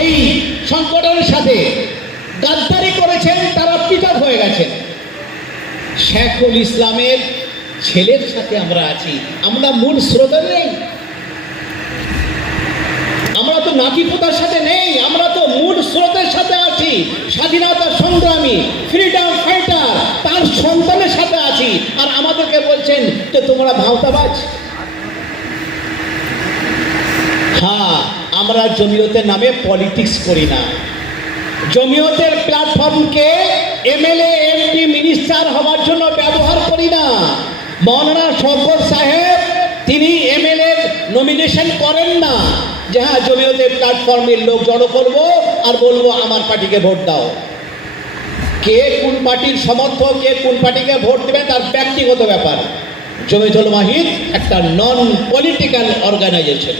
এই সংগঠনের সাথে গাদ্দারি করেছেন, তারা পিটার হয়ে গেছেন। শেখুল ইসলামের ছেলের সাথে আমরা আছি, আমরা মূল স্রোতে নেই, আমরা তো নাতিপোতার সাথে নেই, আমরা তো মূল স্রোতের সাথে আছি। স্বাধীনতা সংগ্রামী, ফ্রিডম ফাইটার, তার সন্তানের সাথে আছি, আর আমাদেরকে বলছেন যে তোমরা ভাওতাবাজ। হ্যাঁ, আমরা জমিয়তের নামে পলিটিক্স করি না। জমিয়তের প্ল্যাটফর্মকে এমএলএ, এমপি, মিনিস্টার হওয়ার জন্য ব্যবহার করি না। মৌলানা শওকত সাহেব তিনি এমএলএ নমিনেশন করেন না যে হ্যাঁ জমিয়তের প্ল্যাটফর্মের লোক জড়ো করবো আর বলবো আমার পার্টিকে ভোট দাও। কে কোন পার্টির সমর্থক, কে কোন পার্টিকে ভোট দেবে তার ব্যক্তিগত ব্যাপার। জমিয়তুল উলামা হিন্দ একটা নন পলিটিক্যাল অর্গানাইজেশন।